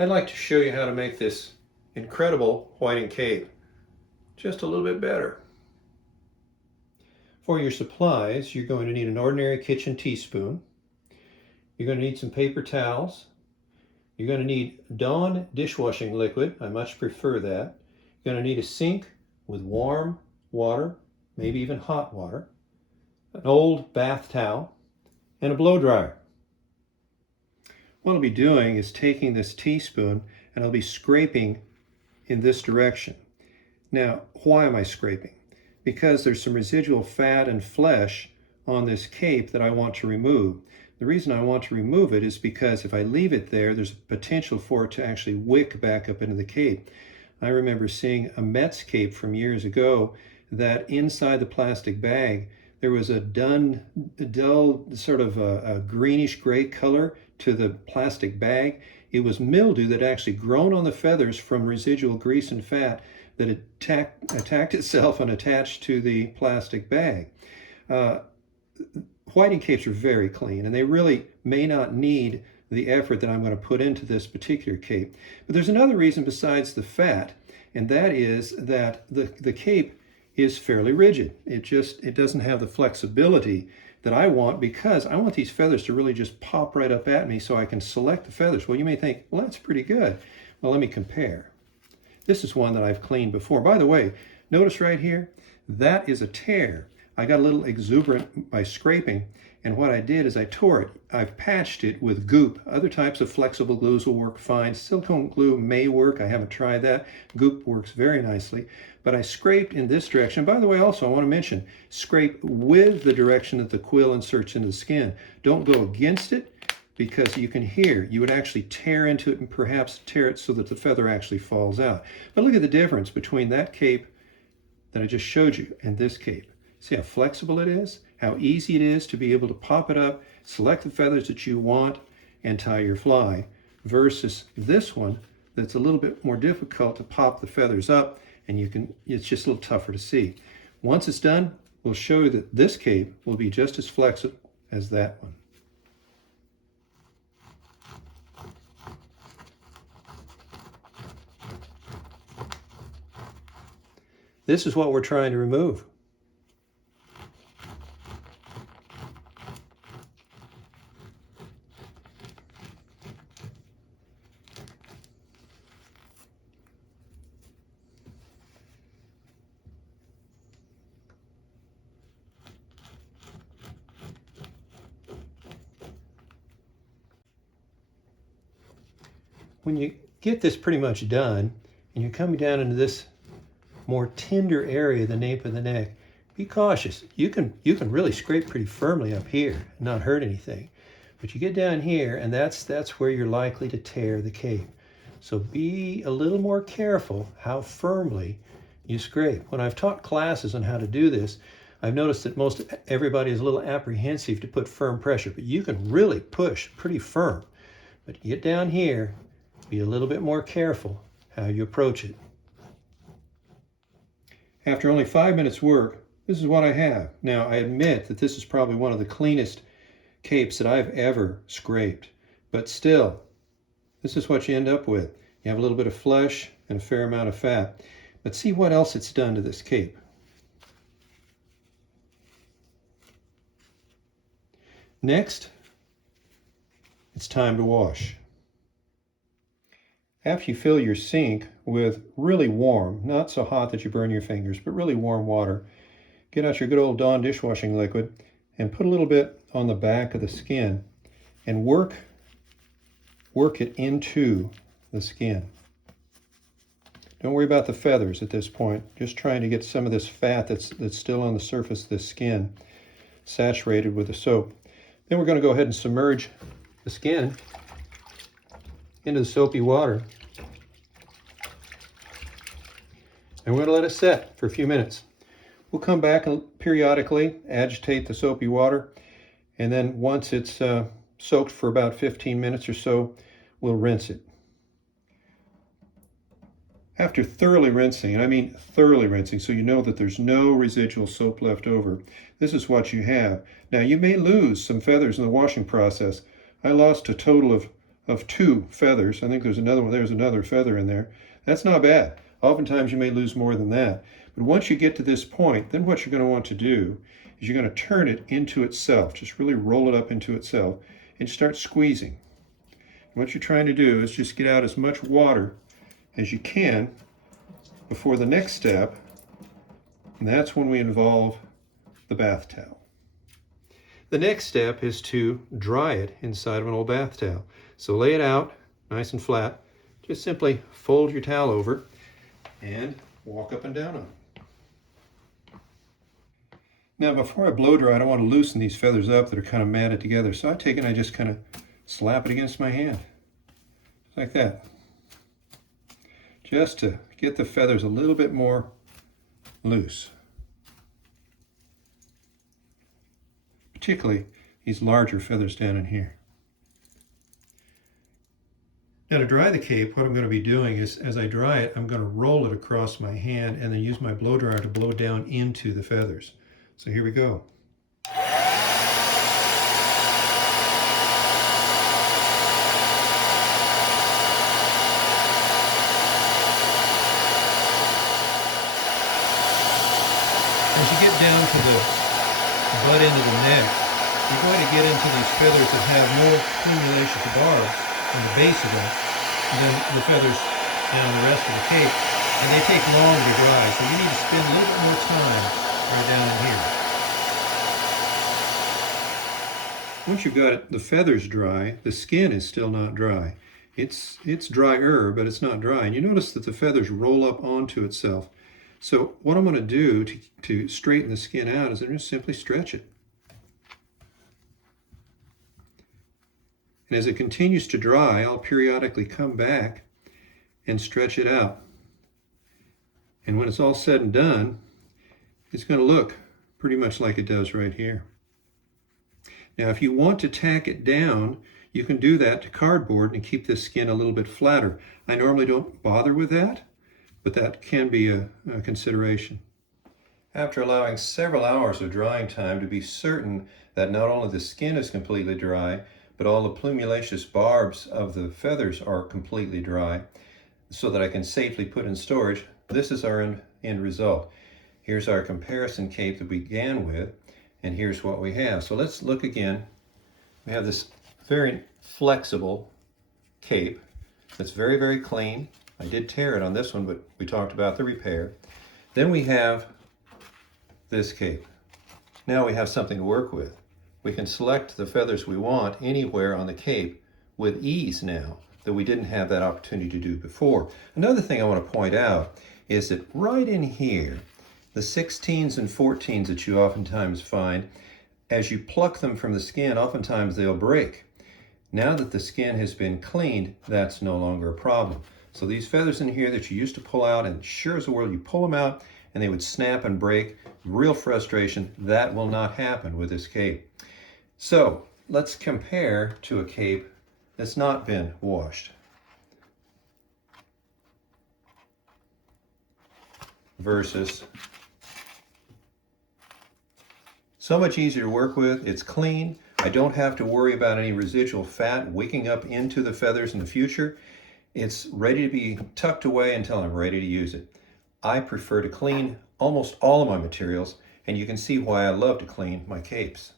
I'd like to show you how to make this incredible whiting cape just a little bit better. For your supplies, you're going to need an ordinary kitchen teaspoon. You're going to need some paper towels. You're going to need Dawn dishwashing liquid. I much prefer that. You're going to need a sink with warm water, maybe even hot water, an old bath towel, and a blow dryer. What I'll be doing is taking this teaspoon and I'll be scraping in this direction. Now, why am I scraping? Because there's some residual fat and flesh on this cape that I want to remove. The reason I want to remove it is because if I leave it there, there's a potential for it to actually wick back up into the cape. I remember seeing a Mets cape from years ago that inside the plastic bag, there was a dull sort of a greenish gray color to the plastic bag. It was mildew that actually grown on the feathers from residual grease and fat that attacked itself and attached to the plastic bag. Whiting capes are very clean, and they really may not need the effort that I'm going to put into this particular cape. But there's another reason besides the fat, and that is that the cape is fairly rigid. It doesn't have the flexibility that I want, because I want these feathers to really just pop right up at me so I can select the feathers. Well, you may think, well, that's pretty good. Well, let me compare. This is one that I've cleaned before. By the way, notice right here, that is a tear. I got a little exuberant by scraping, and what I did is I tore it. I've patched it with goop. Other types of flexible glues will work fine. Silicone glue may work. I haven't tried that. Goop works very nicely. But I scraped in this direction. By the way, also, I want to mention, scrape with the direction that the quill inserts into the skin. Don't go against it, because you can hear, you would actually tear into it and perhaps tear it so that the feather actually falls out. But look at the difference between that cape that I just showed you and this cape. See how flexible it is? How easy it is to be able to pop it up, select the feathers that you want, and tie your fly, versus this one that's a little bit more difficult to pop the feathers up, and it's just a little tougher to see. Once it's done, we'll show you that this cape will be just as flexible as that one. This is what we're trying to remove. When you get this pretty much done, and you're coming down into this more tender area, the nape of the neck, be cautious. You can really scrape pretty firmly up here and not hurt anything. But you get down here, and that's where you're likely to tear the cape. So be a little more careful how firmly you scrape. When I've taught classes on how to do this, I've noticed that most everybody is a little apprehensive to put firm pressure, but you can really push pretty firm. But you get down here, be a little bit more careful how you approach it. After only 5 minutes work, this is what I have. Now, I admit that this is probably one of the cleanest capes that I've ever scraped, but still, this is what you end up with. You have a little bit of flesh and a fair amount of fat. But see what else it's done to this cape. Next, it's time to wash. After you fill your sink with really warm, not so hot that you burn your fingers, but really warm water, get out your good old Dawn dishwashing liquid and put a little bit on the back of the skin and work it into the skin. Don't worry about the feathers at this point. Just trying to get some of this fat that's still on the surface of the skin saturated with the soap. Then we're going to go ahead and submerge the skin into the soapy water. And we're going to let it set for a few minutes. We'll come back and periodically agitate the soapy water, and then once it's soaked for about 15 minutes or so, we'll rinse it. After thoroughly rinsing, and I mean thoroughly rinsing, so you know that there's no residual soap left over, this is what you have. Now, you may lose some feathers in the washing process. I lost a total of of 2 feathers. I think there's another one. There's another feather in there. That's not bad. Oftentimes you may lose more than that. But once you get to this point, then what you're going to want to do is you're going to turn it into itself. Just really roll it up into itself and start squeezing. And what you're trying to do is just get out as much water as you can before the next step, and that's when we involve the bath towel. The next step is to dry it inside of an old bath towel. So lay it out nice and flat. Just simply fold your towel over and walk up and down on it. Now before I blow dry, I don't want to loosen these feathers up that are kind of matted together. So I take it and I just kind of slap it against my hand. Like that. Just to get the feathers a little bit more loose. Particularly these larger feathers down in here. Now to dry the cape, what I'm going to be doing is, as I dry it, I'm going to roll it across my hand and then use my blow dryer to blow down into the feathers. So here we go. As you get down to the butt end of the neck, you're going to get into these feathers that have more accumulation of barbs on the base of them than the feathers down the rest of the cape, and they take longer to dry, so you need to spend a little bit more time right down in here. Once you've got the feathers dry, the skin is still not dry. It's drier, but it's not dry, and you notice that the feathers roll up onto itself. So what I'm going to do to straighten the skin out is I'm just simply stretch it. And as it continues to dry, I'll periodically come back and stretch it out. And when it's all said and done, it's going to look pretty much like it does right here. Now, if you want to tack it down, you can do that to cardboard and keep this skin a little bit flatter. I normally don't bother with that, but that can be a consideration. After allowing several hours of drying time to be certain that not only the skin is completely dry, but all the plumulaceous barbs of the feathers are completely dry, so that I can safely put in storage, this is our end result. Here's our comparison cape that we began with, and here's what we have. So let's look again. We have this very flexible cape that's very, very clean. I did tear it on this one, but we talked about the repair. Then we have this cape. Now we have something to work with. We can select the feathers we want anywhere on the cape with ease now that we didn't have that opportunity to do before. Another thing I want to point out is that right in here, the 16s and 14s that you oftentimes find, as you pluck them from the skin, oftentimes they'll break. Now that the skin has been cleaned, that's no longer a problem. So these feathers in here that you used to pull out, and sure as the world, you pull them out and they would snap and break. Real frustration. That will not happen with this cape. So let's compare to a cape that's not been washed. Versus so much easier to work with. It's clean. I don't have to worry about any residual fat wicking up into the feathers in the future. It's ready to be tucked away until I'm ready to use it. I prefer to clean almost all of my materials, and you can see why I love to clean my capes.